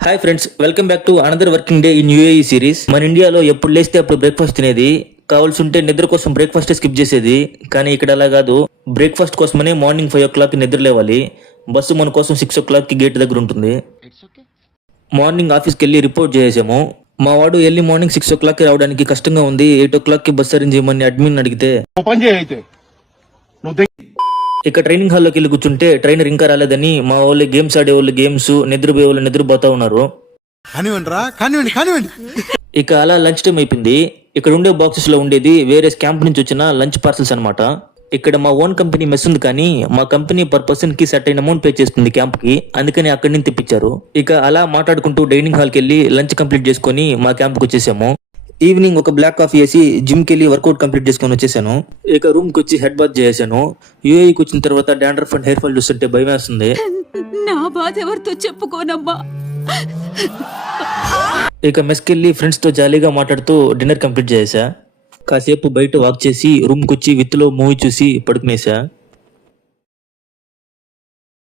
Hi friends, welcome back to another working day in UAE series. మన ఇండియాలో ఎప్పుడు లేస్తే అప్పుడు బ్రేక్ఫాస్ట్ తినేది, కావాల్సి ఉంటే నిద్ర కోసం బ్రేక్ఫాస్ట్ స్కిప్ చేసేది. కానీ ఇక్కడ అలా కాదు. బ్రేక్ఫాస్ట్ కోసమనే మార్నింగ్ 5 o'clock నిద్ర లేవాలి. బస్సు మన కోసం 6 o'clock గేట్ దగ్గర ఉంటుంది. మార్నింగ్ ఆఫీస్కి వెళ్ళి రిపోర్ట్ చేసాము. మా వాడు ఎర్లీ మార్నింగ్ 6 o'clock రావడానికి కష్టంగా ఉంది, 8 o'clock బస్ అరేంజ్ చేయమని అడ్మిన్ అడిగితే ఇక ట్రైనింగ్ హాల్లోకి వెళ్ళి కూర్చుంటే ట్రైనర్ ఇంకా రాలేదని మా వాళ్ళు గేమ్స్ ఆడే వాళ్ళు గేమ్స్, నిద్రపోయే వాళ్ళు నిద్రపోతా ఉన్నారు. ఇక అలా లంచ్ టైం అయిపోయింది. ఇక్కడ ఉండే బాక్సెస్ లో ఉండేది వేరే క్యాంప్ నుంచి వచ్చిన లంచ్ పార్సల్స్ అనమాట. ఇక్కడ మా ఓన్ కంపెనీ మెస్ ఉంది, కానీ మా కంపెనీ పర్ పర్సన్ కి సెట్ అయిన అమౌంట్ పే చేస్తుంది క్యాంప్ కి, అందుకని అక్కడి నుంచి తెప్పించారు. ఇక అలా మాట్లాడుకుంటూ డైనింగ్ హాల్కి వెళ్ళి లంచ్ కంప్లీట్ చేసుకుని మా క్యాంప్కి వచ్చేసాము. ఈవినింగ్ ఒక బ్లాక్ కాఫీ వేసి జిమ్కి వెళ్ళి వర్కౌట్ కంప్లీట్ చేసుకొని వచ్చేసాను. ఇక రూమ్కి వచ్చి హెడ్ బాత్ చేసాను. యూఏఈకి వచ్చిన తర్వాత డాండ్రఫ్ అండ్ హెయిర్ ఫాల్ చూస్తుంటే భయం వేస్తుంది. నా బాధ ఎవరితో చెప్పుకోనమ్మా. ఇక మెస్కి వెళ్ళి ఫ్రెండ్స్తో జాలీగా మాట్లాడుతూ డిన్నర్ కంప్లీట్ చేసా. కాసేపు బయట వాక్ చేసి రూమ్కి వచ్చి విత్లో మూవీ చూసి పడుకునేసా.